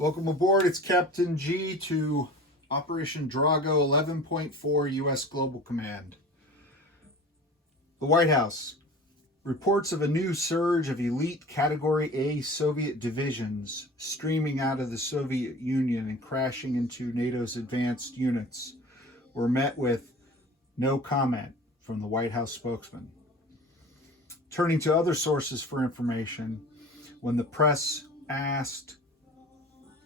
Welcome aboard. It's Captain G to Operation Drago 11.4 U.S. Global Command. The White House. Reports of a new surge of elite Category A Soviet divisions streaming out of the Soviet Union and crashing into NATO's advanced units were met with no comment from the White House spokesman. Turning to other sources for information, when the press asked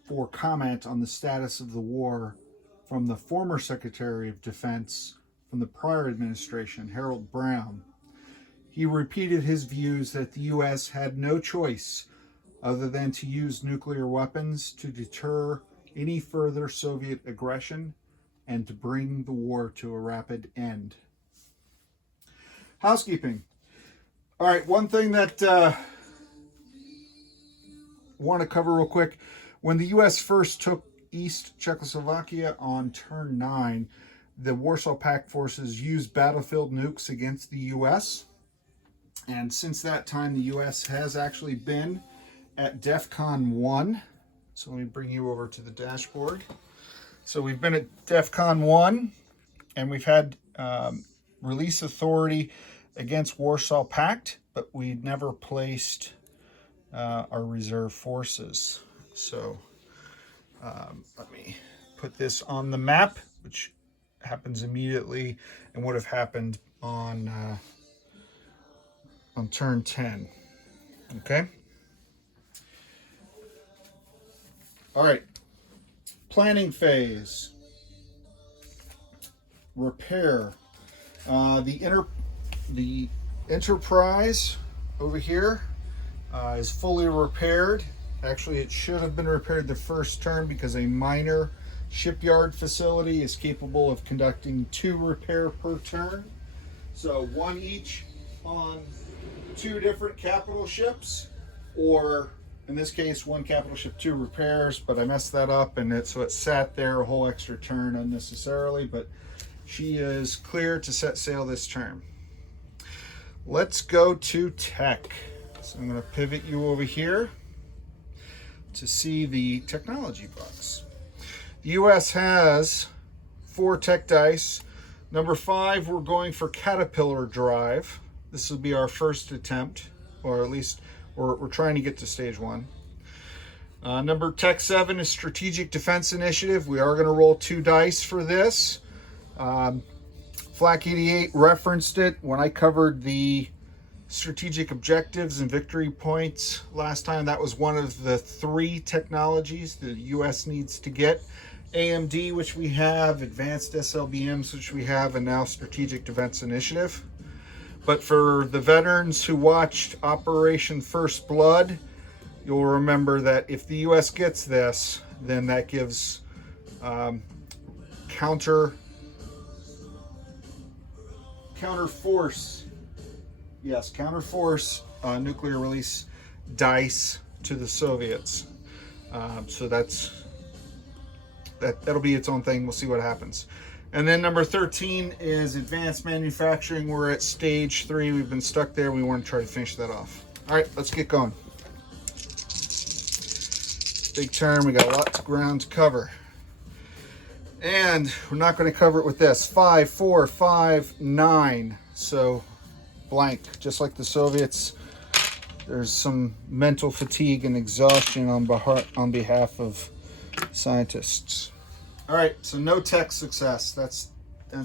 for comment on the status of the war from the former Secretary of Defense from the prior administration, Harold Brown, he repeated his views that the U.S. had no choice other than to use nuclear weapons to deter any further Soviet aggression and to bring the war to a rapid end. Housekeeping. All right, one thing that I want to cover real quick. When the U.S. first took East Czechoslovakia on Turn 9, the Warsaw Pact forces used battlefield nukes against the U.S. And since that time, the U.S. has actually been at DEFCON 1. So let me bring you over to the dashboard. So we've been at DEFCON 1, and we've had release authority against Warsaw Pact, but we never placed our reserve forces. So let me put this on the map, which happens immediately and would have happened on turn 10. Okay. All right. Planning phase. Repair. The Enterprise over here is fully repaired. Actually, it should have been repaired the first turn because a minor shipyard facility is capable of conducting 2 repair per turn. So 1 each on 2 different capital ships, or in this case, 1 capital ship, 2 repairs, but I messed that up and so it sat there a whole extra turn unnecessarily, but she is clear to set sail this turn. Let's go to tech. So I'm going to pivot you over here to see the technology box. The US has 4 tech dice. Number 5, we're going for Caterpillar drive. This will be our first attempt, or at least we're trying to get to stage 1. Number Tech 7 is Strategic Defense Initiative. We are going to roll 2 dice for this. Flak 88 referenced it when I covered the strategic objectives and victory points last time. That was one of the 3 technologies the U.S. needs to get. AMD, which we have, Advanced SLBMs, which we have, and now Strategic Defense Initiative. But for the veterans who watched Operation First Blood, you'll remember that if the U.S. gets this, then that gives counter force nuclear release dice to the Soviets. So that'll be its own thing. We'll see what happens. And then number 13 is advanced manufacturing. We're at stage 3. We've been stuck there. We want to try to finish that off. All right, let's get going. Big turn. We got lots of ground to cover. And we're not going to cover it with this. 5, 4, 5, 9. So blank, just like the Soviets. There's some mental fatigue and exhaustion on behalf of scientists. All right, so no tech success. That's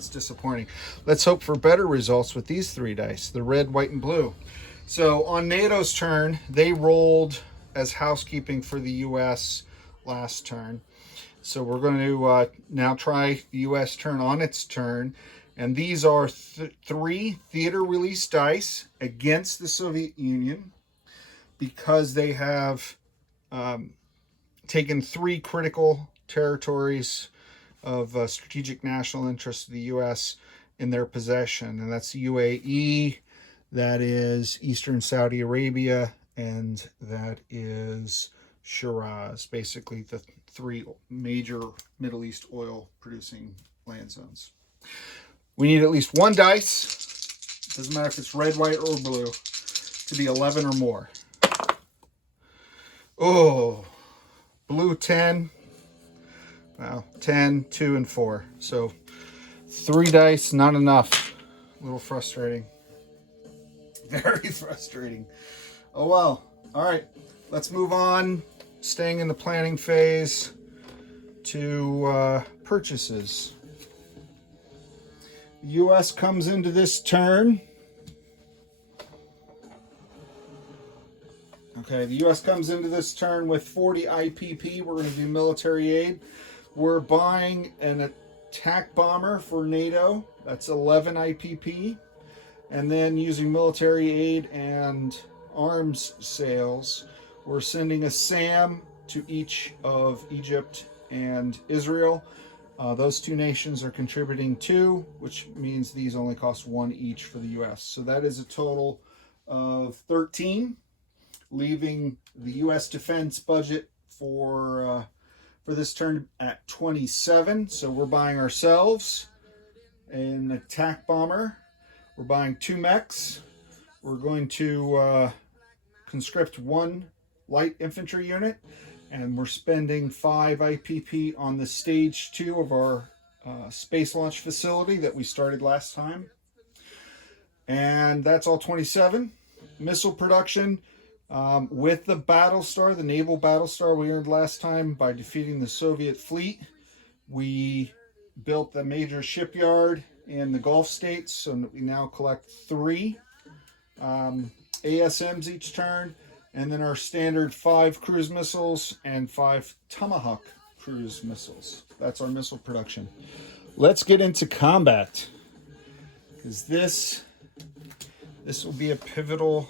disappointing. Let's hope for better results with these 3 dice, the red, white, and blue. So on NATO's turn, they rolled as housekeeping for the U.S. last turn. So we're going to now try the U.S. turn on its turn. And these are 3 theater release dice against the Soviet Union because they have taken 3 critical territories of strategic national interest of the U.S. in their possession. And that's UAE, that is Eastern Saudi Arabia, and that is Shiraz, basically the 3 major Middle East oil producing land zones. We need at least 1 dice, doesn't matter if it's red, white, or blue, to be 11 or more. Oh, blue 10. Well, 10, 2, and 4. So 3 dice, not enough. A little frustrating. Very frustrating. Oh well. All right, let's move on. Staying in the planning phase to purchases. The U.S. comes into this turn. Okay, the U.S. comes into this turn with 40 IPP. We're going to do military aid. We're buying an attack bomber for NATO. That's 11 IPP. And then using military aid and arms sales, we're sending a SAM to each of Egypt and Israel. Those two nations are contributing 2, which means these only cost 1 each for the U.S. So that is a total of 13, leaving the U.S. defense budget for this turn at 27. So we're buying ourselves an attack bomber. We're buying 2 mechs. We're going to conscript 1 light infantry unit, and we're spending 5 IPP on the stage 2 of our space launch facility that we started last time. And that's all 27. Missile production, with the Battlestar, the naval Battlestar we earned last time by defeating the Soviet fleet. We built the major shipyard in the Gulf states, so we now collect 3 ASMs each turn, and then our standard 5 cruise missiles and 5 Tomahawk cruise missiles. That's our missile production. Let's get into combat, because this will be a pivotal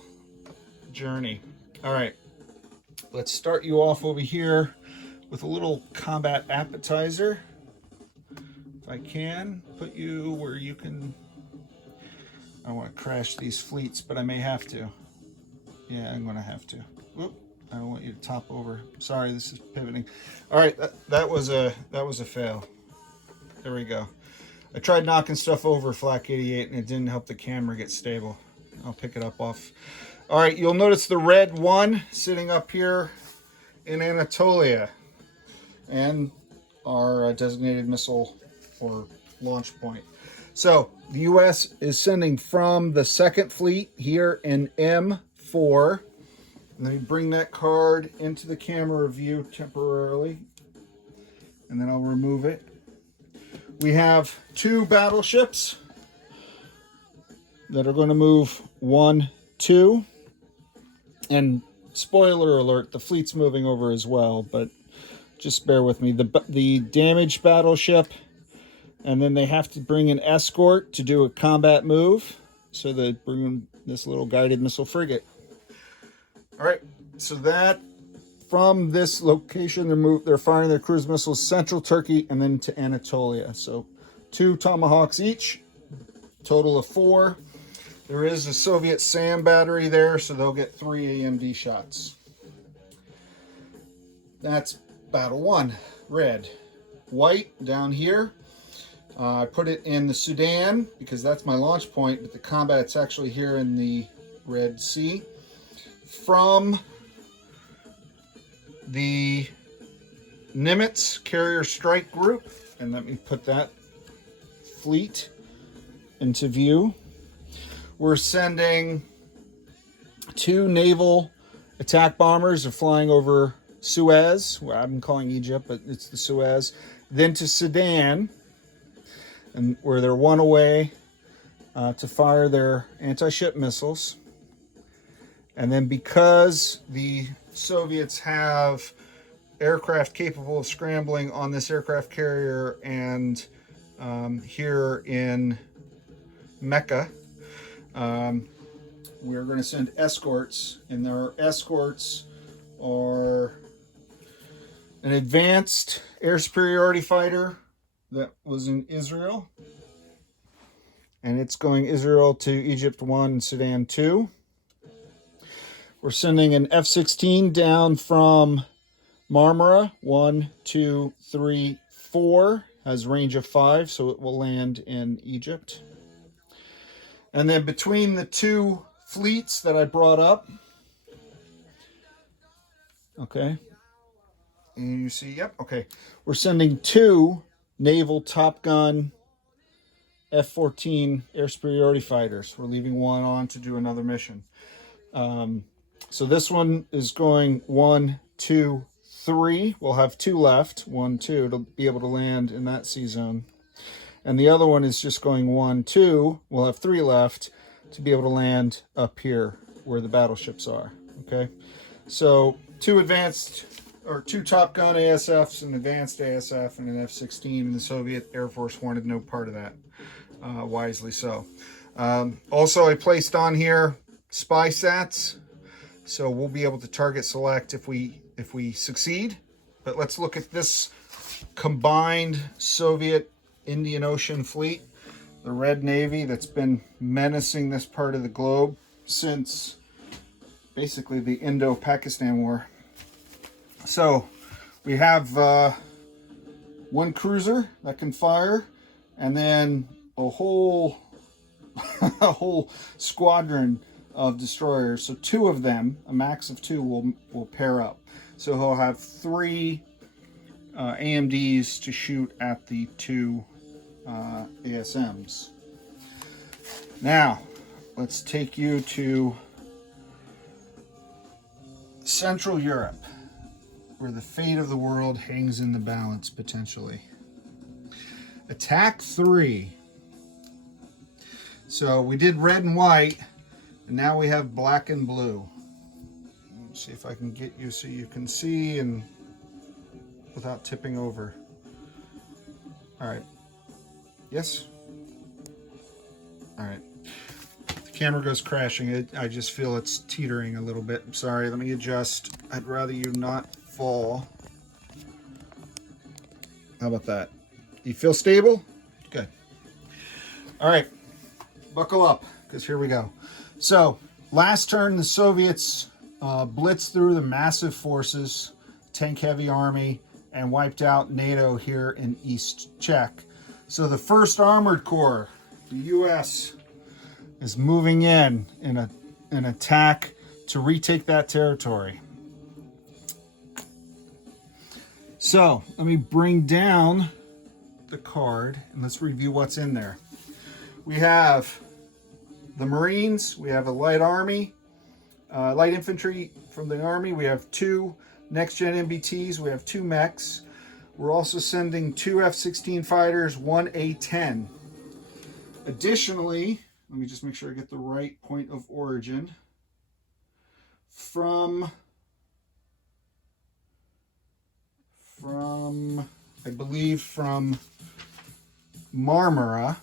journey. All right, let's start you off over here with a little combat appetizer. If I can put you where you can. I don't want to crash these fleets, but I may have to. Yeah, I'm going to have to. Whoop. I don't want you to top over. Sorry, this is pivoting. All right, that was a fail. There we go. I tried knocking stuff over Flak 88 and it didn't help the camera get stable. I'll pick it up off. All right, you'll notice the red 1 sitting up here in Anatolia, and our designated missile or launch point. So the U.S. is sending from the 2nd Fleet here in M4. Let me bring that card into the camera view temporarily, and then I'll remove it. We have 2 battleships that are going to move 1, 2. And spoiler alert, the fleet's moving over as well, but just bear with me. The damaged battleship, and then they have to bring an escort to do a combat move. So they bring in this little guided missile frigate. All right, so that from this location, they're firing their cruise missiles central Turkey and then to Anatolia. So 2 Tomahawks each, total of 4. There is a Soviet SAM battery there, so they'll get 3 AMD shots. That's battle 1, red. White down here. I put it in the Sudan because that's my launch point, but the combat's actually here in the Red Sea. From the Nimitz Carrier Strike Group, and let me put that fleet into view. We're sending 2 naval attack bombers. They're flying over Suez. Well, I'm calling Egypt, but it's the Suez. Then to Sudan, and where they're 1 away to fire their anti-ship missiles. And then because the Soviets have aircraft capable of scrambling on this aircraft carrier and here in Mecca, we're going to send escorts, and our escorts are an advanced air superiority fighter that was in Israel, and it's going Israel to Egypt 1 and Sudan 2. We're sending an F-16 down from Marmara, 1, 2, 3, 4, has range of 5, so it will land in Egypt. And then between the 2 fleets that I brought up, okay, And you see, yep, okay. We're sending 2 naval Top Gun F-14 air superiority fighters. We're leaving one on to do another mission. So this one is going 1, 2, 3. We'll have 2 left, 1, 2, to be able to land in that sea zone. And the other one is just going 1, 2. We'll have 3 left to be able to land up here where the battleships are. Okay, so 2 Top Gun ASFs, an advanced ASF, and an F-16, and the Soviet Air Force wanted no part of that, wisely so. Also, I placed on here spy sats, so we'll be able to target select if we succeed. But let's look at this combined Soviet Indian Ocean fleet, the Red Navy that's been menacing this part of the globe since basically the Indo-Pakistan War. So we have 1 cruiser that can fire, and then a whole a whole squadron of destroyers. So 2 of them, a max of 2, will pair up. So he'll have 3 AMDs to shoot at the 2 ASMs. Now, let's take you to Central Europe, where the fate of the world hangs in the balance, potentially. Attack 3. So we did red and white, and now we have black and blue. Let's see if I can get you so you can see and without tipping over. All right. Yes? All right. The camera goes crashing. I just feel it's teetering a little bit. I'm sorry. Let me adjust. I'd rather you not fall. How about that? You feel stable? Good. All right. Buckle up, because here we go. So, last turn, the Soviets blitzed through the massive forces, tank-heavy army, and wiped out NATO here in East Czech. So the 1st Armored Corps, the U.S., is moving in an attack to retake that territory. So let me bring down the card and let's review what's in there. We have the Marines, we have a light army, light infantry from the army, we have 2 next-gen MBTs, we have 2 mechs. We're also sending 2 F-16 fighters, 1 A-10. Additionally, let me just make sure I get the right point of origin. From I believe from Marmara.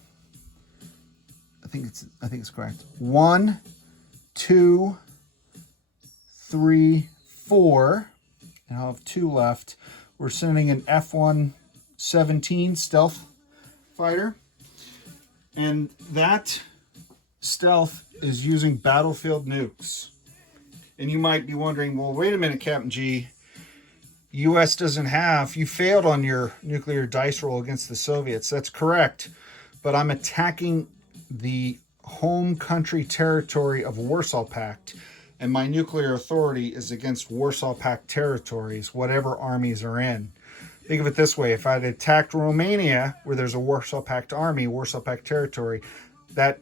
I think it's correct. 1, 2, 3, 4, and I'll have 2 left. We're sending an F-117 stealth fighter, and that stealth is using battlefield nukes. And you might be wondering, well, wait a minute, Captain G. U.S. doesn't have, you failed on your nuclear dice roll against the Soviets. That's correct. But I'm attacking the home country territory of Warsaw Pact. And my nuclear authority is against Warsaw Pact territories, whatever armies are in. Think of it this way. If I'd attacked Romania, where there's a Warsaw Pact army, Warsaw Pact territory, that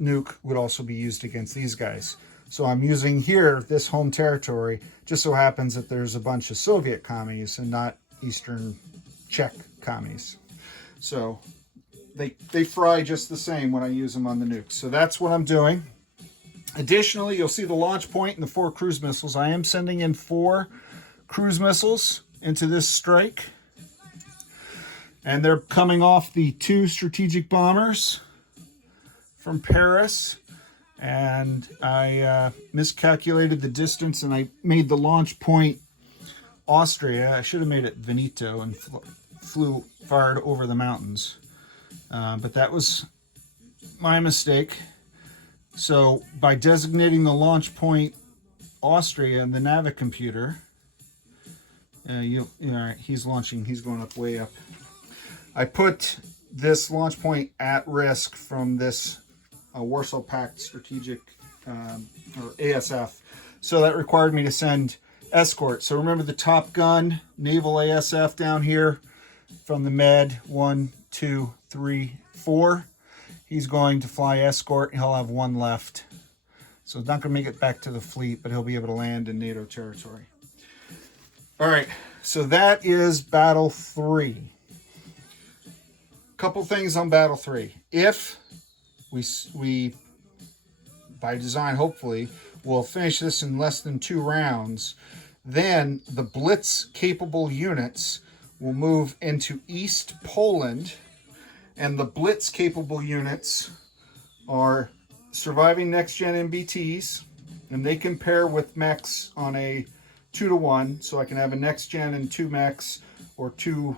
nuke would also be used against these guys. So I'm using here, this home territory, just so happens that there's a bunch of Soviet commies and not Eastern Czech commies. So they fry just the same when I use them on the nukes. So that's what I'm doing. Additionally, you'll see the launch point and the 4 cruise missiles. I am sending in 4 cruise missiles into this strike. And they're coming off the 2 strategic bombers from Paris. And I miscalculated the distance and I made the launch point Austria. I should have made it Veneto and fired over the mountains. But that was my mistake. So by designating the launch point Austria in the Navicomputer, all right, he's launching, he's going up way up. I put this launch point at risk from this Warsaw Pact strategic or ASF. So that required me to send escort. So remember the Top Gun Naval ASF down here from the Med 1, 2, 3, 4. He's going to fly escort. He'll have one left. So he's not going to make it back to the fleet, but he'll be able to land in NATO territory. All right, so that is Battle 3. Couple things on Battle 3. If we by design, hopefully, will finish this in less than 2 rounds, then the Blitz-capable units will move into East Poland, and the Blitz-capable units are surviving next-gen MBTs, and they can pair with mechs on a 2-to-1, so I can have a next-gen and 2 mechs, or 2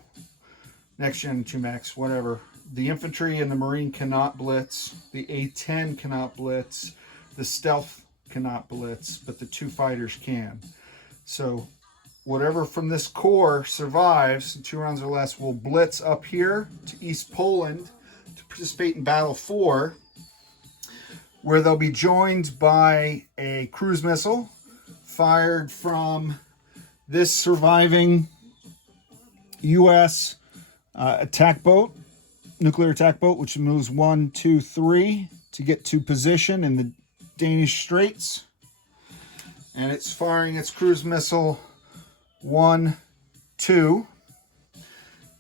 next-gen and 2 mechs, whatever. The infantry and the marine cannot blitz. The A-10 cannot blitz. The stealth cannot blitz, but the 2 fighters can. So whatever from this core survives in 2 rounds or less will blitz up here to East Poland to participate in Battle 4, where they'll be joined by a cruise missile fired from this surviving U.S. Attack boat, nuclear attack boat, which moves 1, 2, 3 to get to position in the Danish Straits. And it's firing its cruise missile 1, 2.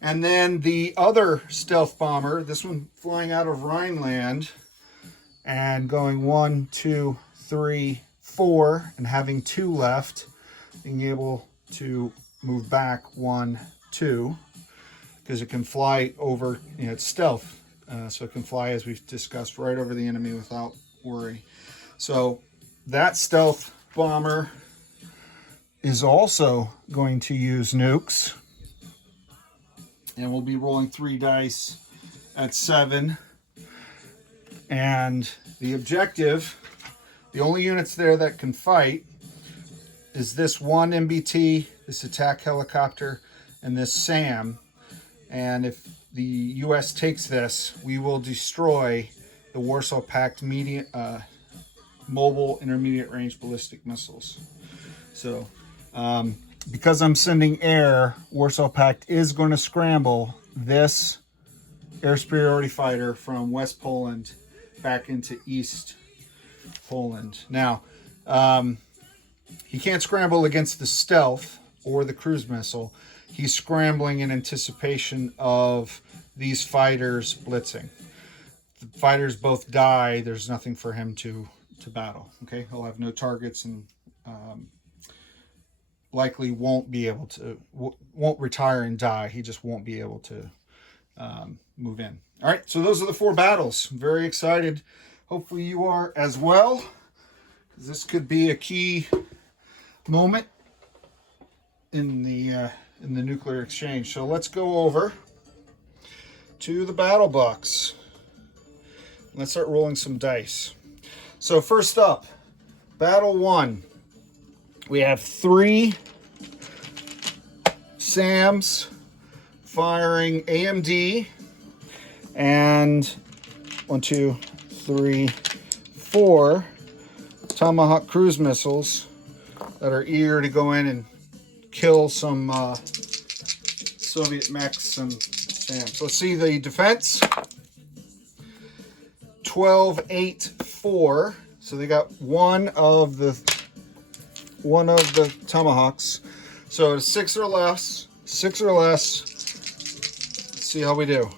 And then the other stealth bomber, this one flying out of Rhineland and going 1, 2, 3, 4, and having 2 left, being able to move back 1, 2, because it can fly over, it's stealth, so it can fly, as we've discussed, right over the enemy without worry. So that stealth bomber is also going to use nukes, and we'll be rolling 3 dice at 7. And the objective, the only units there that can fight, is this 1 MBT, this attack helicopter, and this SAM. And if the U.S. takes this, we will destroy the Warsaw Pact mobile intermediate range ballistic missiles. So because I'm sending air, Warsaw Pact is going to scramble this air superiority fighter from West Poland back into East Poland. Now, he can't scramble against the stealth or the cruise missile. He's scrambling in anticipation of these fighters blitzing. The fighters both die. There's nothing for him to battle. Okay, he'll have no targets and likely won't be able to, won't retire and die. He just won't be able to move in. All right, so those are the 4 battles. I'm very excited. Hopefully you are as well, because this could be a key moment in the nuclear exchange. So let's go over to the battle box. Let's start rolling some dice. So first up, battle 1. We have 3 SAMs firing AMD and 1, 2, 3, 4 Tomahawk cruise missiles that are eager to go in and kill some Soviet mechs and SAMs. So let's see the defense. 12, 8, 4. So they got one of the Tomahawks. So it's 6 or less. 6 or less. Let's see how we do.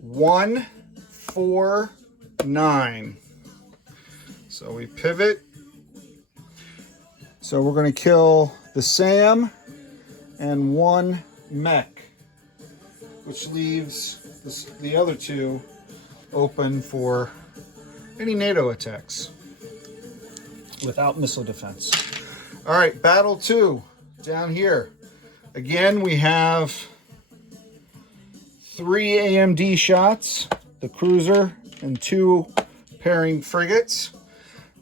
1, 4, 9. So we pivot. So we're going to kill the SAM and 1 mech, which leaves the other 2 open for any NATO attacks without missile defense. All right, battle 2 down here. Again, we have 3 AMD shots, the cruiser, and 2 pairing frigates.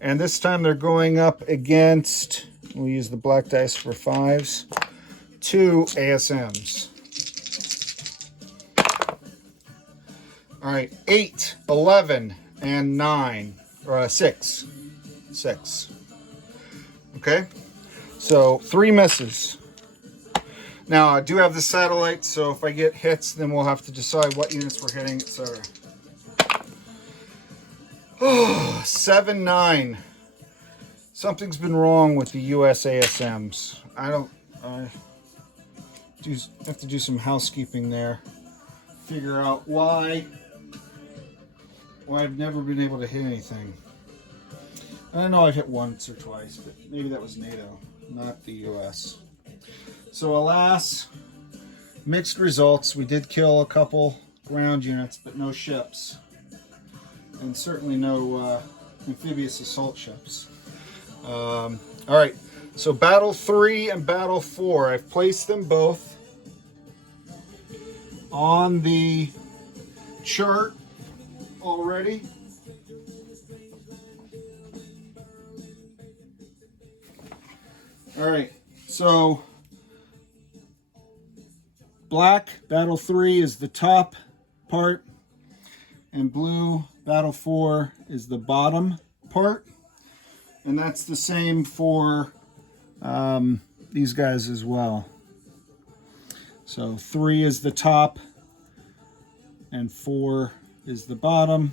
And this time they're going up against, we'll use the black dice for 5s, 2 ASMs. All right, 8, 11, and 9, or 6. 6. Okay, so 3 misses. Now I do have the satellite, so if I get hits, then we'll have to decide what units we're hitting, etc. Oh, 7-9. Something's been wrong with the US ASMs. I have to do some housekeeping there. Figure out why I've never been able to hit anything. I know I've hit once or twice, but maybe that was NATO, not the US. So alas, mixed results. We did kill a couple ground units, but no ships. And certainly no amphibious assault ships. All right, so Battle 3 and Battle 4, I've placed them both on the chart already. All right, so black, Battle 3 is the top part, and blue, Battle 4 is the bottom part. And that's the same for these guys as well. So 3 is the top and 4 is the bottom.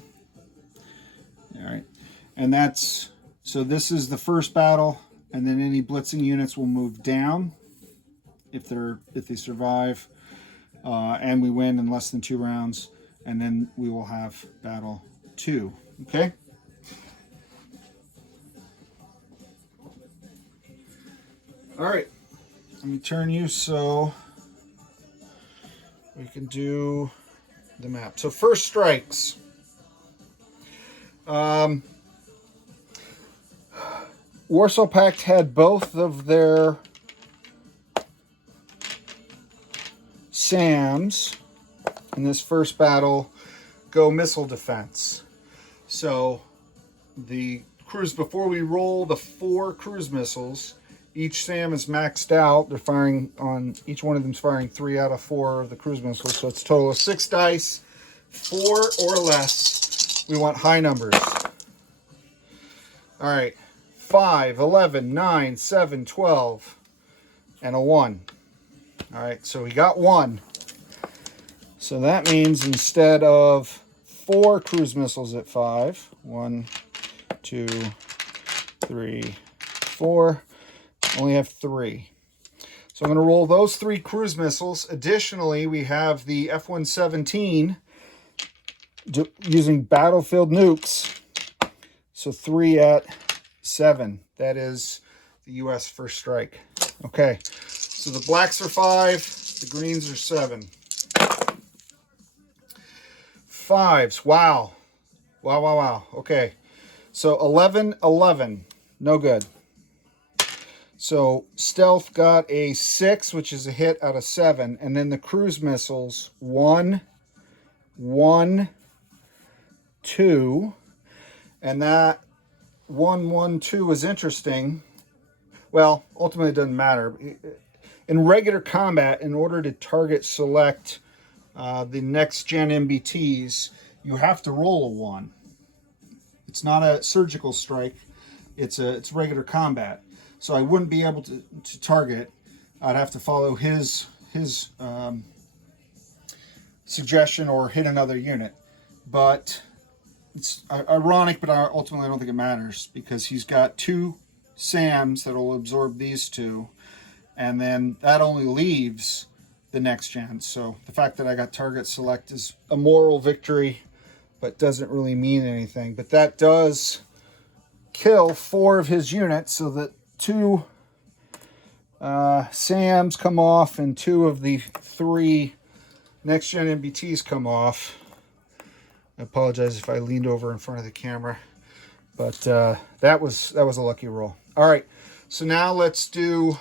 All right, and that's, so this is the first battle, and then any blitzing units will move down if they survive, and we win in less than 2 rounds, and then we will have battle 2. Okay. All right, let me turn you so we can do the map. So first strikes. Warsaw Pact had both of their SAMs in this first battle go missile defense. So the cruise, before we roll the 4 cruise missiles, each SAM is maxed out. They're firing on, each one of them's firing 3 out of 4 of the cruise missiles. So it's a total of 6 dice, 4 or less. We want high numbers. All right, 5, 11, 9, 7, 12, and a 1. All right, so we got 1. So that means instead of 4 cruise missiles at 5, 1, 2, 3, 4, only have 3. So I'm going to roll those 3 cruise missiles. Additionally, we have the F-117 using battlefield nukes. So 3 at 7. That is the U.S. first strike. Okay, so the blacks are 5, the greens are 7. 5s, wow. Wow, wow, wow. Okay, so 11, 11, no good. So stealth got a 6, which is a hit out of 7. And then the cruise missiles, 1, 1, 2. And that 1, 1, 2 is interesting. Well, ultimately it doesn't matter. In regular combat, in order to target select the next gen MBTs, you have to roll a 1. It's not a surgical strike. It's regular combat. So I wouldn't be able to target. I'd have to follow his suggestion or hit another unit. But it's ironic, but ultimately I don't think it matters, because he's got 2 SAMs that will absorb these 2, and then that only leaves the next gen. So the fact that I got target select is a moral victory, but doesn't really mean anything. But that does kill 4 of his units, so that 2 SAMs come off and 2 of the 3 next gen MBTs come off. I apologize if I leaned over in front of the camera, but that was a lucky roll. All right, so now let's do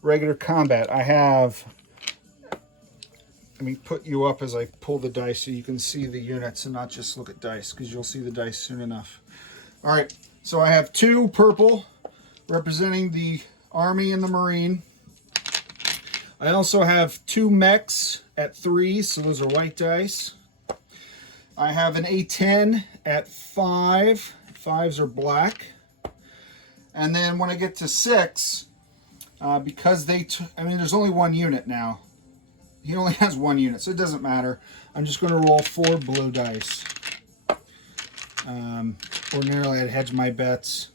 regular combat. I have, let me put you up as I pull the dice so you can see the units and not just look at dice, because you'll see the dice soon enough. All right, so I have 2 purple representing the Army and the Marine. I also have 2 mechs at 3, so those are white dice. I have an A10 at 5. 5s are black. And then when I get to 6, because I mean, there's only one unit now. He only has one unit, so it doesn't matter. I'm just going to roll 4 blue dice. Ordinarily, I'd hedge my bets,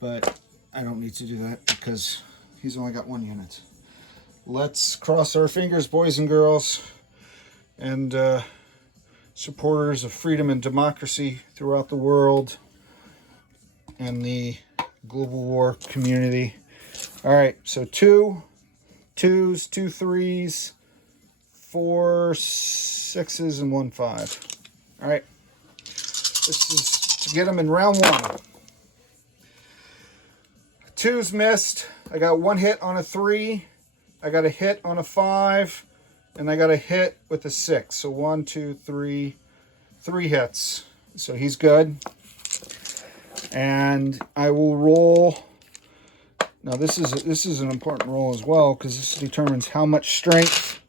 but I don't need to do that because he's only got one unit. Let's cross our fingers, boys and girls, and supporters of freedom and democracy throughout the world and the global war community. All right, so 2 2s, 2 3s, 4 6s, and 1 5. All right, this is to get them in round 1. 2s missed. I got 1 hit on a 3. I got a hit on a 5, and I got a hit with a 6. So 1, 2, 3, 3 hits. So he's good. And I will roll. Now this is an important roll as well because this determines how much strength.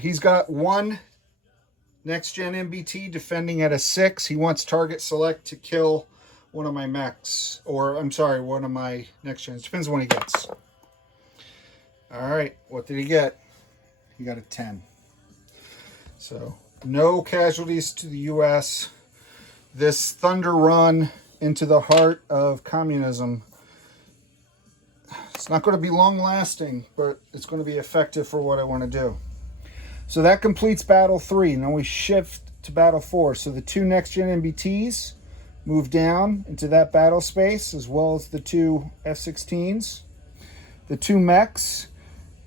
He's got 1 next gen MBT defending at a 6. He wants target select to kill one of my mechs, or I'm sorry, one of my next gens. Depends on what he gets. All right, what did he get? He got a 10. So no casualties to the U.S. This thunder run into the heart of communism. It's not going to be long lasting, but it's going to be effective for what I want to do. So that completes battle 3. Now we shift to battle 4. So the 2 next gen MBTs move down into that battle space, as well as the 2 F-16s. The 2 mechs,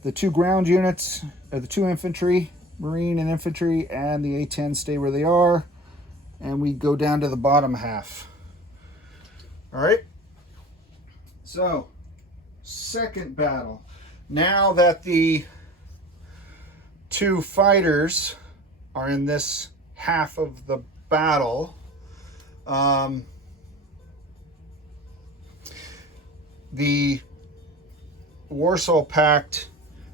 the 2 ground units, the 2 infantry, marine and infantry, and the A-10 stay where they are. And we go down to the bottom half. All right. So, second battle. Now that the 2 fighters are in this half of the battle, the Warsaw Pact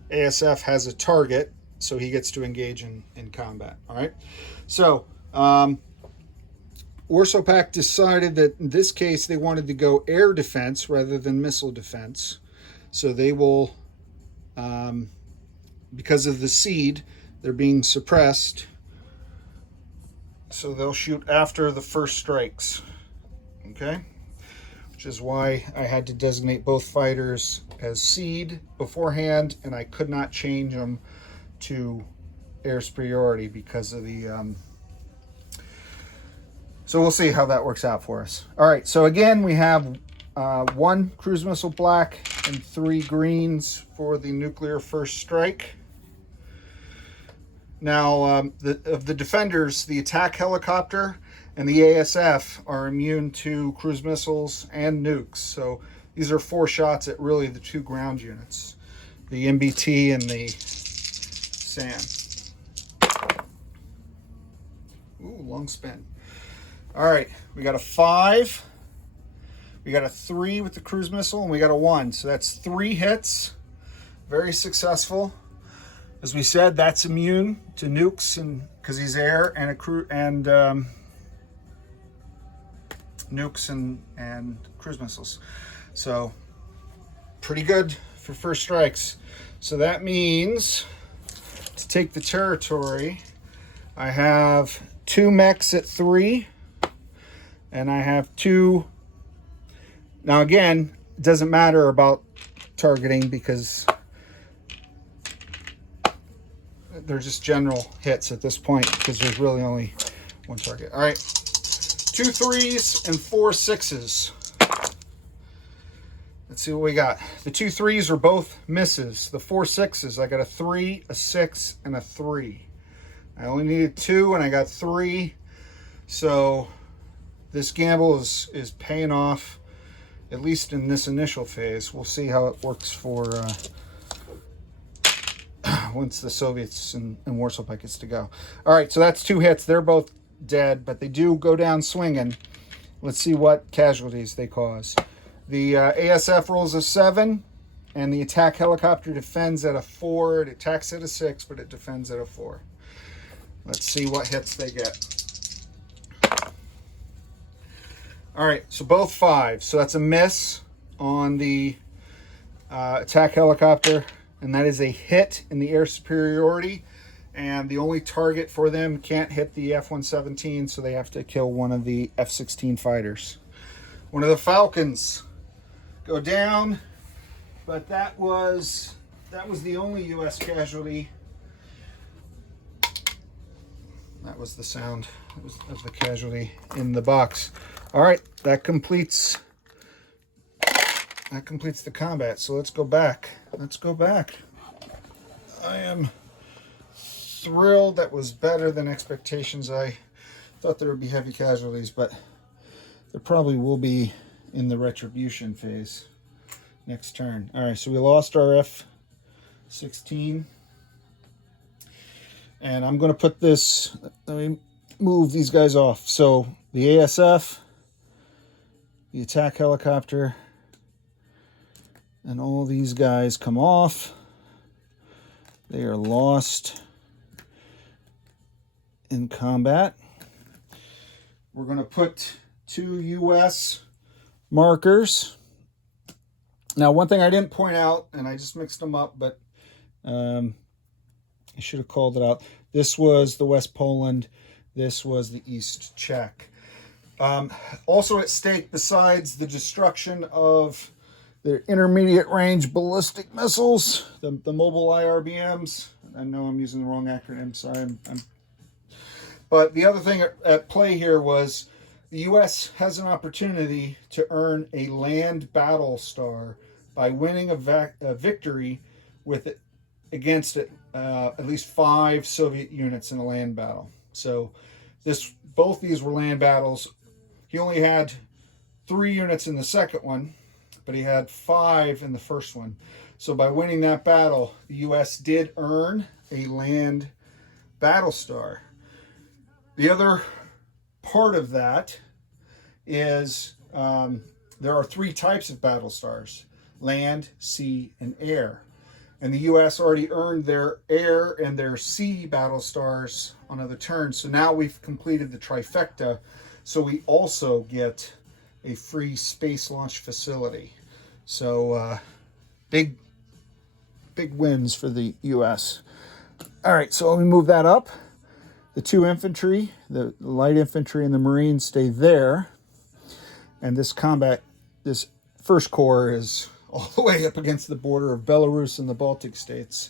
ASF has a target, so he gets to engage in combat. All right. So Warsaw Pact decided that in this case they wanted to go air defense rather than missile defense. So they will, because of the seed, they're being suppressed. So they'll shoot after the first strikes. Okay? Which is why I had to designate both fighters as seed beforehand, and I could not change them to air superiority because of the... So we'll see how that works out for us. All right, so again, we have 1 cruise missile black and 3 greens for the nuclear first strike. Now, of the defenders, the attack helicopter and the ASF are immune to cruise missiles and nukes. So these are 4 shots at really the 2 ground units, the MBT and the SAM. Ooh, long spin. All right, we got a 5, we got a 3 with the cruise missile, and we got a 1. So that's 3 hits, very successful. As we said, that's immune to nukes, and because he's air and nukes and cruise missiles. So pretty good for first strikes. So that means to take the territory, I have 2 mechs at 3. And I have 2. Now again, it doesn't matter about targeting because they're just general hits at this point because there's really only 1 target. All right, 2 3s and 4 6s. Let's see what we got. The 2 3s are both misses. The 4 6s, I got a 3, a 6, and a 3. I only needed 2 and I got 3. So this gamble is paying off, at least in this initial phase. We'll see how it works for once the Soviets and Warsaw Pact gets to go. All right, so that's 2 hits. They're both dead, but they do go down swinging. Let's see what casualties they cause. The ASF rolls a 7, and the attack helicopter defends at a 4. It attacks at a 6, but it defends at a 4. Let's see what hits they get. All right, so both 5. So that's a miss on the attack helicopter, and that is a hit in the air superiority. And the only target for them can't hit the F-117, so they have to kill one of the F-16 fighters. One of the Falcons go down, but that was the only U.S. casualty. That was the sound of the casualty in the box. All right, that completes the combat. So let's go back. I am thrilled. That was better than expectations. I thought there would be heavy casualties, but there probably will be in the retribution phase next turn. All right, so we lost our F-16. And I'm going to put this, let me move these guys off. So the ASF, the attack helicopter, and all these guys come off. They are lost in combat. We're going to put 2 U.S. markers. Now, one thing I didn't point out, and I just mixed them up, but I should have called it out. This was the West Poland. This was the East Czech. Also at stake, besides the destruction of their intermediate range ballistic missiles, the mobile IRBMs. I know I'm using the wrong acronym, sorry. But the other thing at play here was the U.S. has an opportunity to earn a land battle star by winning a victory with it against at least 5 Soviet units in a land battle. So both these were land battles. He only had 3 units in the second one, but he had 5 in the first one. So by winning that battle, the U.S. did earn a land battle star. The other part of that is there are 3 types of battle stars: land, sea, and air. And the U.S. already earned their air and their sea battle stars on other turns. So now we've completed the trifecta. So we also get a free space launch facility. So big wins for the U.S. All right, so let me move that up. The 2 infantry, the light infantry and the Marines stay there. And this first corps is all the way up against the border of Belarus and the Baltic states,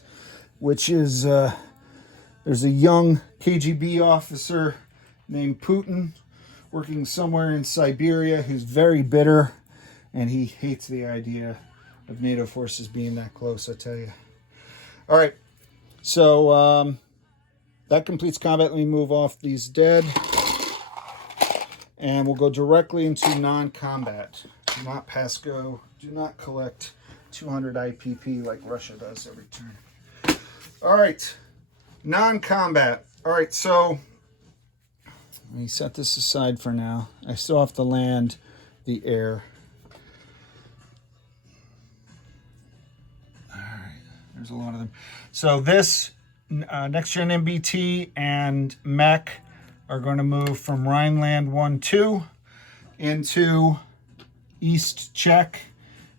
which is, there's a young KGB officer named Putin working somewhere in Siberia who's very bitter, and he hates the idea of NATO forces being that close, I tell you. All right, so that completes combat. Let me move off these dead, and we'll go directly into non-combat. Do not pass go. Do not collect 200 IPP like Russia does every turn. All right, non-combat. All right, so let me set this aside for now. I still have to land the air. All right, there's a lot of them. So this Next Gen MBT and mech are going to move from Rhineland 1-2 into East Czech.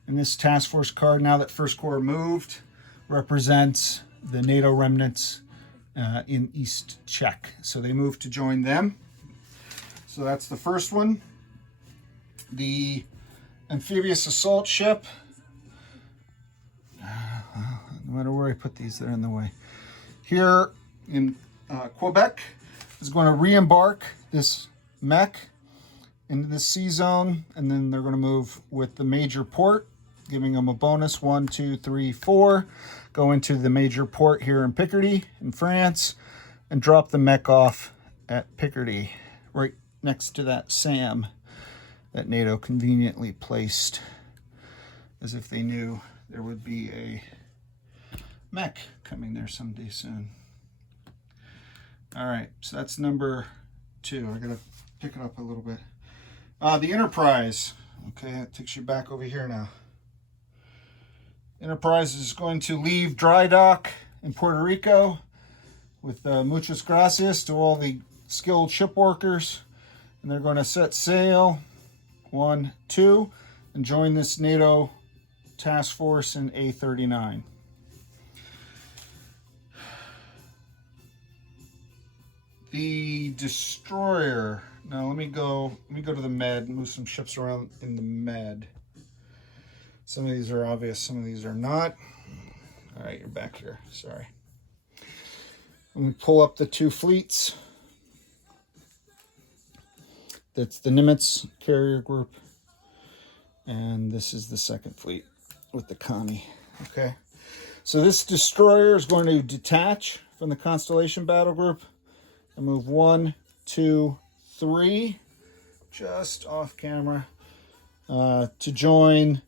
And this task force card, now that First Corps moved, represents the NATO remnants in East Czech. So they moved to join them. So that's the first one. The amphibious assault ship. No matter where I put these, they're in the way. Here in Quebec is going to re-embark this mech into the sea zone, and then they're going to move with the major port, giving them a bonus 1, 2, 3, 4. Go into the major port here in Picardy in France and drop the mech off at Picardy, right next to that SAM that NATO conveniently placed, as if they knew there would be a mech coming there someday soon. All right, so that's number 2. I gotta pick it up a little bit. The Enterprise. Okay, that takes you back over here now. Enterprise is going to leave dry dock in Puerto Rico with muchas gracias to all the skilled ship workers, and they're going to set sail 1, 2, and join this NATO task force in A39. The destroyer. Now let me go to the med and move some ships around in the med. Some of these are obvious, some of these are not. All right, you're back here. Sorry. Let me pull up the two fleets. That's the Nimitz carrier group. And this is the second fleet with the Connie. Okay. So this destroyer is going to detach from the Constellation battle group and move 1, 2, 3, just off camera, to join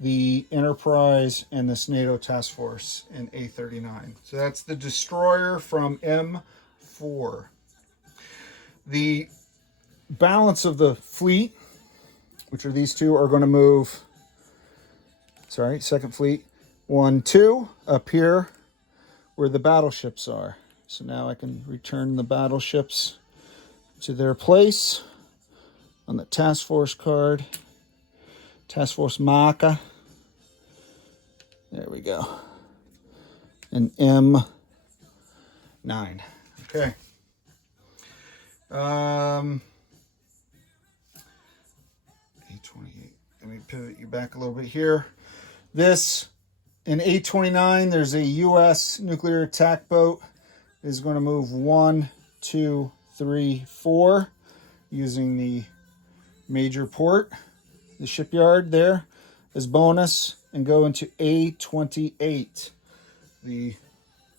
the Enterprise and this NATO task force in A39. So that's the destroyer from M4. The balance of the fleet, which are these two, are going to move, second fleet, 1, 2, up here where the battleships are. So now I can return the battleships to their place on the task force card. Task Force Maka. There we go. And M9. Okay. A28. Let me pivot you back a little bit here. This, in A29, there's a U.S. nuclear attack boat. Is going to move 1, 2, 3, 4 using the major port, the shipyard there, as bonus, and go into A28.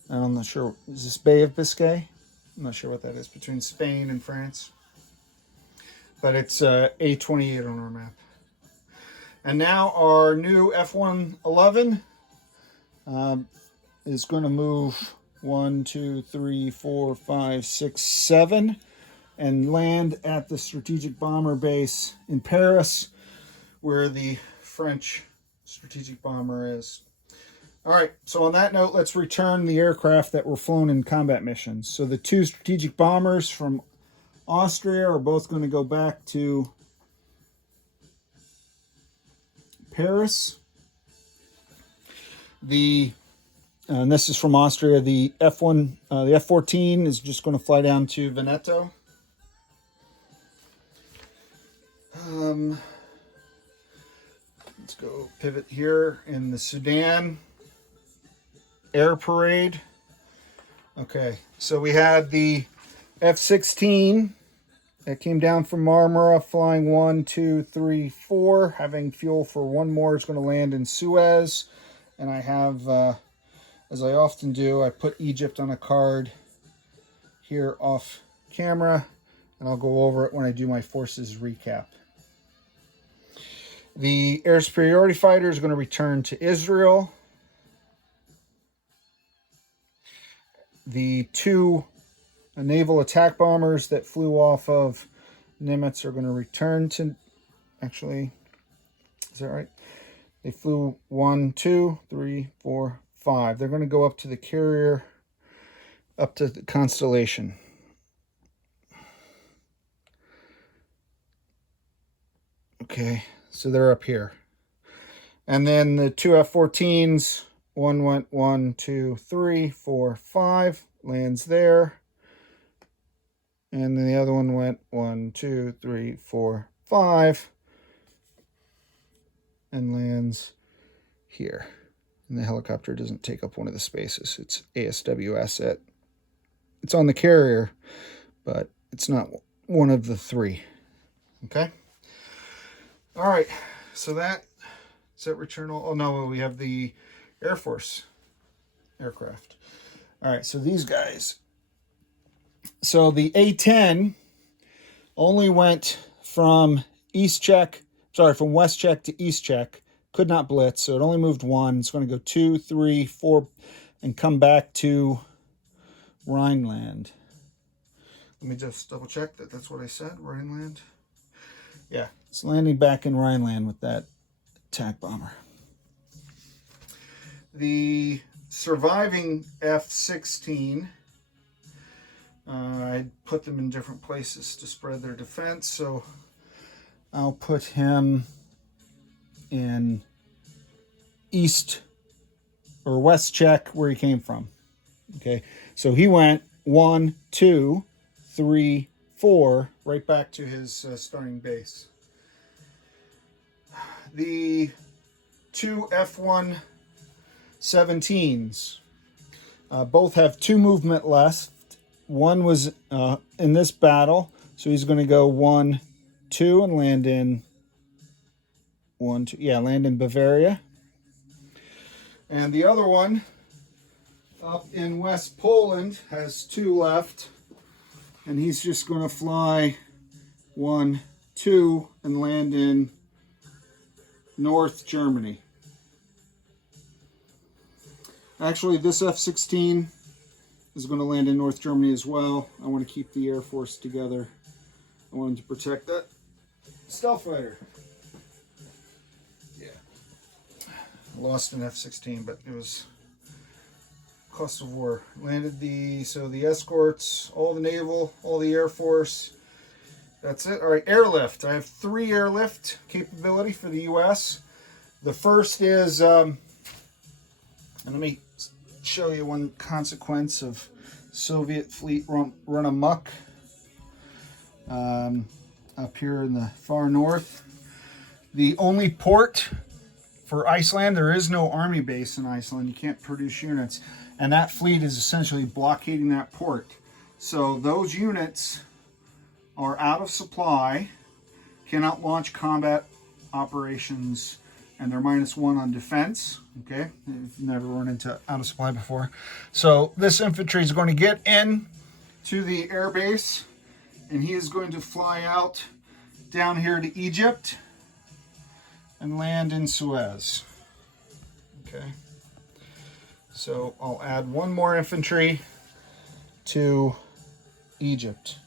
I'm not sure, is this Bay of Biscay? I'm not sure what that is, between Spain and France. But it's A28 on our map. And now our new F-111 is going to move 1, 2, 3, 4, 5, 6, 7 and land at the strategic bomber base in Paris, where the French strategic bomber is. All right, so on that note, let's return the aircraft that were flown in combat missions. So the two strategic bombers from Austria are both going to go back to Paris. And this is from Austria. The F-14 is just going to fly down to Veneto. Let's go pivot here in the Sudan air parade. Okay, so we had the F-16 that came down from Marmara, flying 1, 2, 3, 4, having fuel for one more. It's going to land in Suez, and I have, as I often do, I put Egypt on a card here off camera, and I'll go over it when I do my forces recap. The air superiority fighter is going to return to Israel. The two naval attack bombers that flew off of Nimitz are going to return to, actually, is that right? They flew 1, 2, 3, 4, 5. They're going to go up to the carrier, up to the Constellation. Okay, so they're up here. And then the two F-14s, one went 1, 2, 3, 4, 5, lands there. And then the other one went 1, 2, 3, 4, 5, and lands here. And the helicopter doesn't take up one of the spaces. It's ASW asset. It's on the carrier, but it's not one of the three. Okay? All right. So that return. Oh, no, we have the Air Force aircraft. All right. So these guys. So the A-10 only went from from West Czech to East Czech. Could not blitz, so it only moved 1. It's going to go 2, 3, 4, and come back to Rhineland. Let me just double check that that's what I said, Rhineland. Yeah, it's landing back in Rhineland with that attack bomber. The surviving F-16, I put them in different places to spread their defense. So I'll put him in east or west check where he came from. Okay, so he went 1, 2, 3, 4, right back to his starting base. The two F-117s both have 2 movement left. One was in this battle, so he's going to go 1, 2 and land in 1, 2. Yeah, land in Bavaria. And the other one up in West Poland has 2 left, and he's just going to fly 1, 2 and land in North Germany. Actually, this F-16 is going to land in North Germany as well. I want to keep the Air Force together. I wanted to protect that stealth fighter. Yeah. I lost an F-16, but it was cost of war. Landed the escorts, all the naval, all the Air Force. That's it. All right, airlift. I have 3 airlift capability for the U.S. The first is, and let me show you one consequence of Soviet fleet run amok up here in the far north. The only port for Iceland, there is no army base in Iceland. You can't produce units. And that fleet is essentially blockading that port. So those units are out of supply, cannot launch combat operations, and they're -1 on defense. Okay, you've never run into out of supply before. So this infantry is going to get in to the air base, and he is going to fly out down here to Egypt and land in Suez. Okay, so I'll add 1 more infantry to Egypt.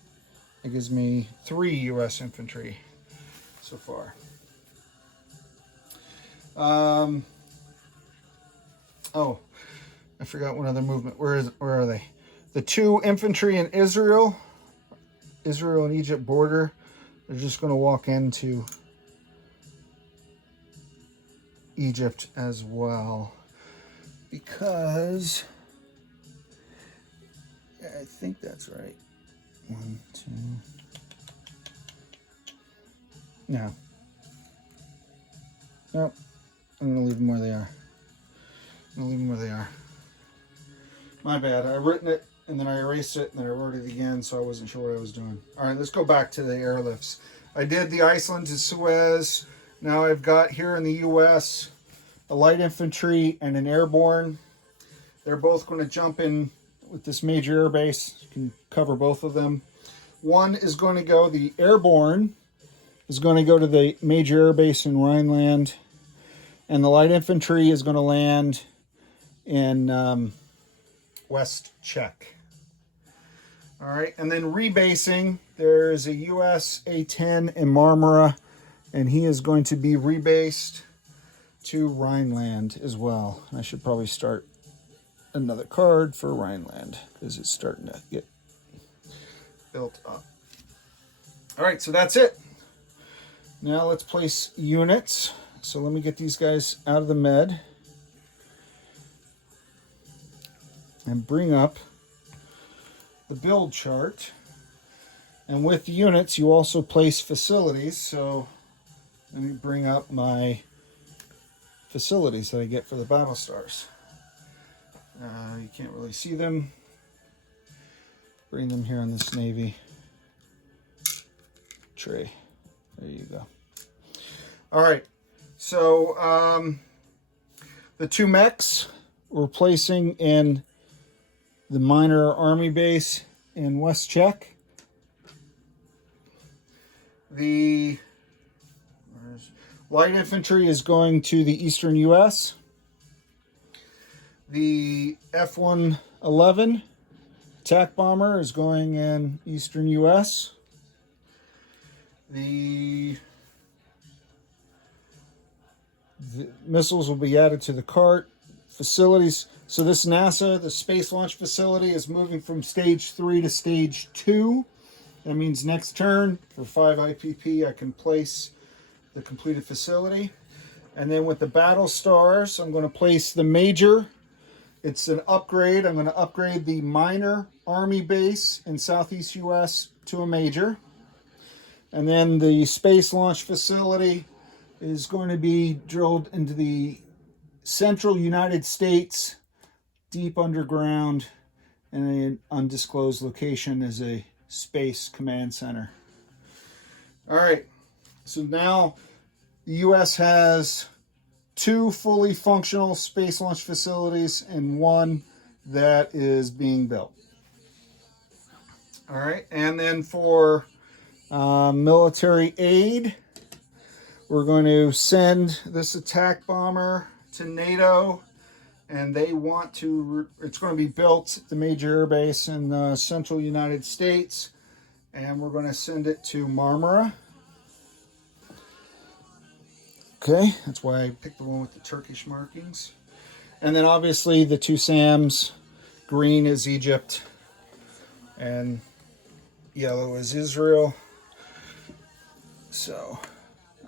That gives me 3 U.S. infantry so far. Oh, I forgot one other movement. Where are they? The 2 infantry in Israel and Egypt border. They're just going to walk into Egypt as well, because I think that's right. 1, 2. No. Nope. I'm going to leave them where they are. My bad. I written it and then I erased it and then I wrote it again, so I wasn't sure what I was doing. All right, let's go back to the airlifts. I did the Iceland to Suez. Now I've got here in the U.S. a light infantry and an airborne. They're both going to jump in with this major air base. You can cover both of them. One is going to go, the airborne is going to go to the major air base in Rhineland, and the light infantry is going to land in West Czech. All right, and then rebasing, there is a US A-10 in Marmara, and he is going to be rebased to Rhineland as well. I should probably start another card for Rhineland because it's starting to get built up. All right, so that's it. Now let's place units. So let me get these guys out of the med and bring up the build chart. And with the units, you also place facilities. So let me bring up my facilities that I get for the battle stars. You can't really see them. Bring them here on this Navy tray. There you go. All right. So the 2 mechs we're placing in the minor army base in West Czech. The light infantry is going to the eastern U.S. The F-111 attack bomber is going in eastern U.S. The missiles will be added to the cart. Facilities. So this NASA, the Space Launch Facility, is moving from stage 3 to stage 2. That means next turn for 5 IPP, I can place the completed facility. And then with the battle stars, I'm going to place the major. It's an upgrade. I'm going to upgrade the minor army base in Southeast US to a major. And then the space launch facility is going to be drilled into the central United States, deep underground, in an undisclosed location as a space command center. All right, so now the U.S. has 2 fully functional space launch facilities and 1 that is being built. All right, and then for military aid, we're going to send this attack bomber to NATO, and they want to, it's going to be built at the major air base in the central United States, and we're going to send it to Marmara. Okay, that's why I picked the one with the Turkish markings. And then obviously the 2 SAMs, green is Egypt and yellow is Israel. So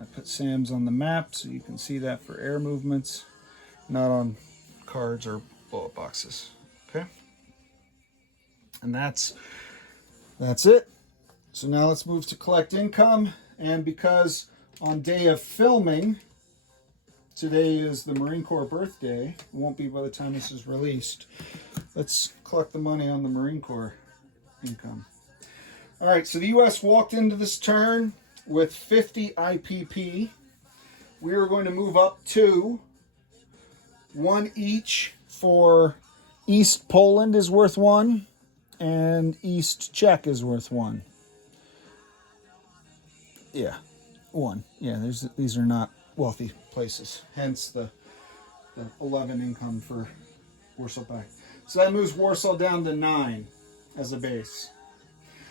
I put SAMs on the map so you can see that for air movements, not on cards or bullet boxes. Okay, and that's it. So now let's move to collect income. And because on day of filming, today is the Marine Corps birthday, it won't be by the time this is released, let's collect the money on the Marine Corps income. All right, so the U.S. walked into this turn with 50 IPP. We are going to move up to 1 each for East Poland is worth 1, and East Czech is worth 1. Yeah, 1. Yeah, these are not wealthy places, hence the 11 income for Warsaw back. So that moves Warsaw down to 9 as a base.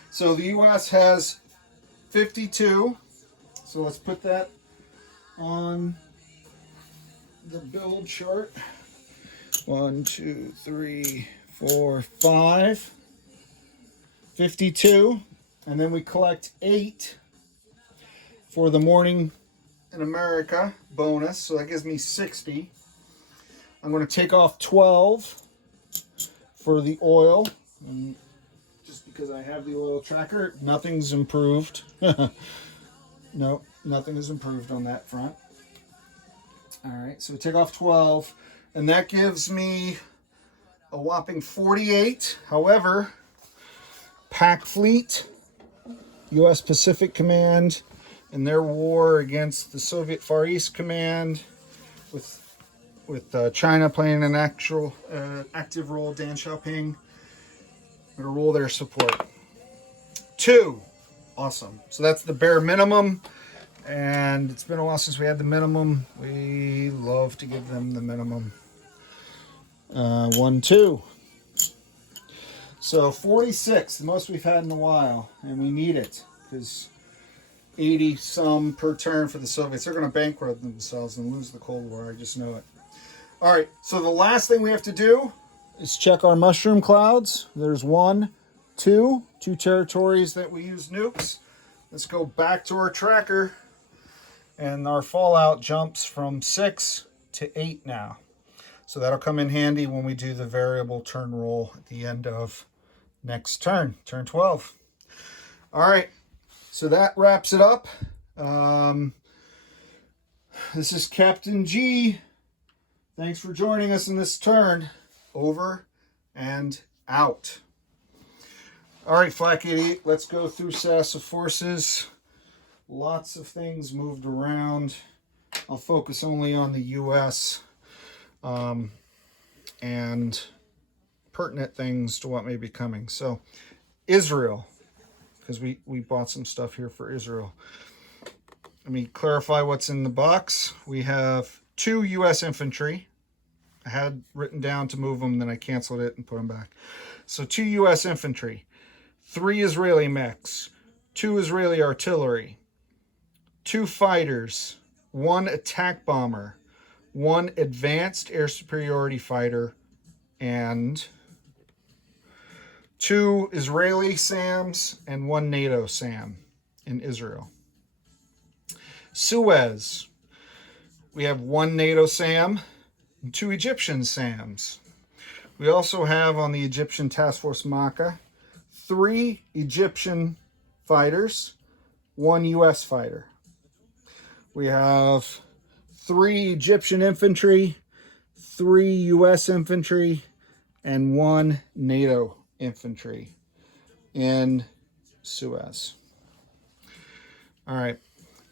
So the U.S. has 52. So let's put that on the build chart. 1, 2, 3, 4, 5. 52. And then we collect 8 for the Morning in America bonus. So that gives me 60. I'm going to take off 12 for the oil. And just because I have the oil tracker, nothing's improved. No, nothing is improved on that front. All right, so we take off 12, and that gives me a whopping 48. However, Pac Fleet, U.S. Pacific Command, in their war against the Soviet Far East Command, with China playing an active role, Deng Xiaoping, I'm going to roll their support. 2. Awesome. So that's the bare minimum, and it's been a while since we had the minimum. We love to give them the minimum. 1, 2. So 46, the most we've had in a while, and we need it because 80 some per turn for the Soviets. They're going to bankrupt themselves and lose the Cold War. I just know it. All right, so the last thing we have to do is check our mushroom clouds. There's 1, 2 territories that we use nukes. Let's go back to our tracker, and our fallout jumps from 6 to 8 now. So that'll come in handy when we do the variable turn roll at the end of next turn, turn 12. All right, so that wraps it up. This is Captain G. Thanks for joining us in this turn. Over and out. All right, Flak 88, let's go through SAS of Forces. Lots of things moved around. I'll focus only on the U.S. And pertinent things to what may be coming. So, Israel, because we bought some stuff here for Israel. Let me clarify what's in the box. We have 2 U.S. infantry. I had written down to move them, then I canceled it and put them back. So 2 U.S. infantry, 3 Israeli mechs, 2 Israeli artillery, 2 fighters, 1 attack bomber, 1 advanced air superiority fighter, and 2 Israeli SAMs and 1 NATO SAM in Israel. Suez, we have 1 NATO SAM and 2 Egyptian SAMs. We also have on the Egyptian Task Force Maka 3 Egyptian fighters, 1 U.S. fighter. We have 3 Egyptian infantry, 3 U.S. infantry, and 1 NATO infantry in Suez. All right,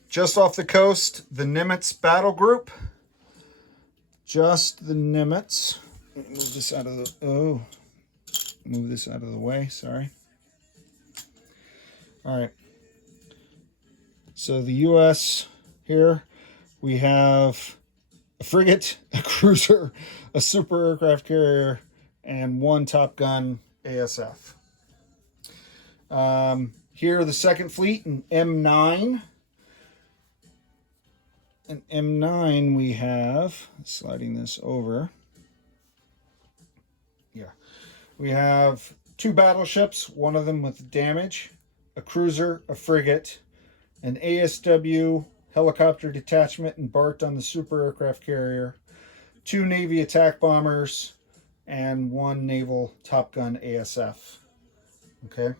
just off the coast, the Nimitz battle group. Just the Nimitz. Move this out of the move this out of the way. Sorry. All right. So the U.S. here, we have a frigate, a cruiser, a super aircraft carrier, and 1 Top Gun ASF. Here, the Second Fleet in M9. In M9, we have, sliding this over. Yeah. We have 2 battleships, one of them with damage, a cruiser, a frigate, an ASW helicopter detachment embarked on the super aircraft carrier, 2 Navy attack bombers, and 1 naval Top Gun ASF. Okay,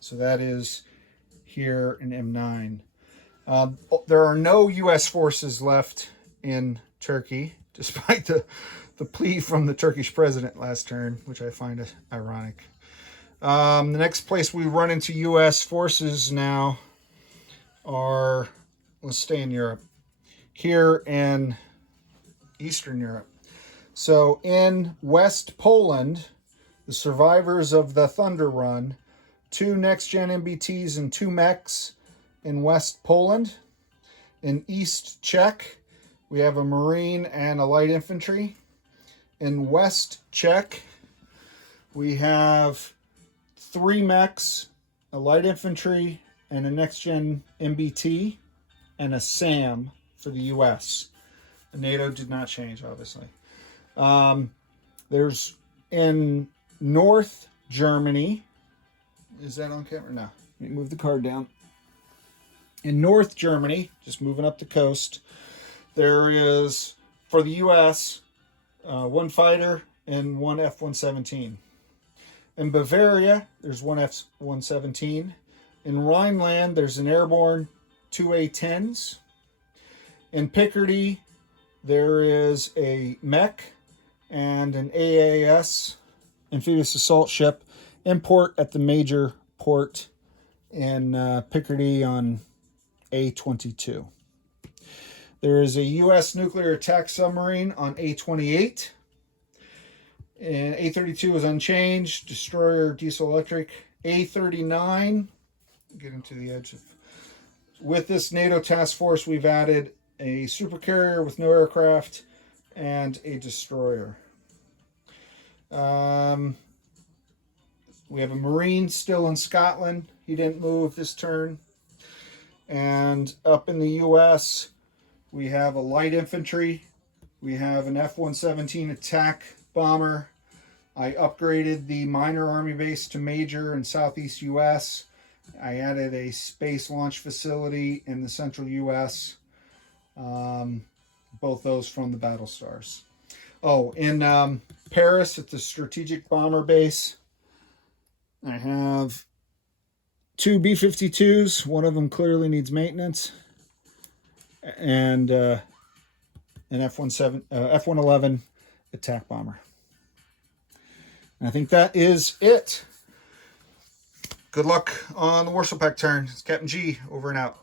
so that is here in M9. There are no U.S. forces left in Turkey, despite the plea from the Turkish president last turn, which I find ironic. The next place we run into U.S. forces now are, let's stay in Europe, here in Eastern Europe. So in West Poland, the survivors of the Thunder Run, 2 next-gen MBTs and 2 mechs in West Poland. In East Czech, we have a Marine and a light infantry. In West Czech, we have 3 mechs, a light infantry, and a next-gen MBT, and a SAM for the U.S. NATO did not change, obviously. There's in North Germany, is that on camera? No. Let me move the card down. In North Germany, just moving up the coast, there is, for the U.S., 1 fighter and 1 F-117. In Bavaria, there's 1 F-117. In Rhineland, there's an airborne 2 A-10s. In Picardy, there is a mech and an AAS, amphibious assault ship, in port at the major port in Picardy on A-22. There is a U.S. nuclear attack submarine on A-28. And A-32 is unchanged. Destroyer diesel electric. A-39, getting to the edge of. With this NATO task force, we've added a supercarrier with no aircraft and a destroyer. We have a Marine still in Scotland. He didn't move this turn. And up in the U.S., we have a light infantry. We have an F-117 attack bomber. I upgraded the minor army base to major in southeast U.S. I added a space launch facility in the central U.S. Both those from the battle stars. Oh, in Paris at the strategic bomber base, I have 2 B-52s. One of them clearly needs maintenance. And an F-111 attack bomber. And I think that is it. Good luck on the Warsaw Pact turn. It's Captain G, over and out.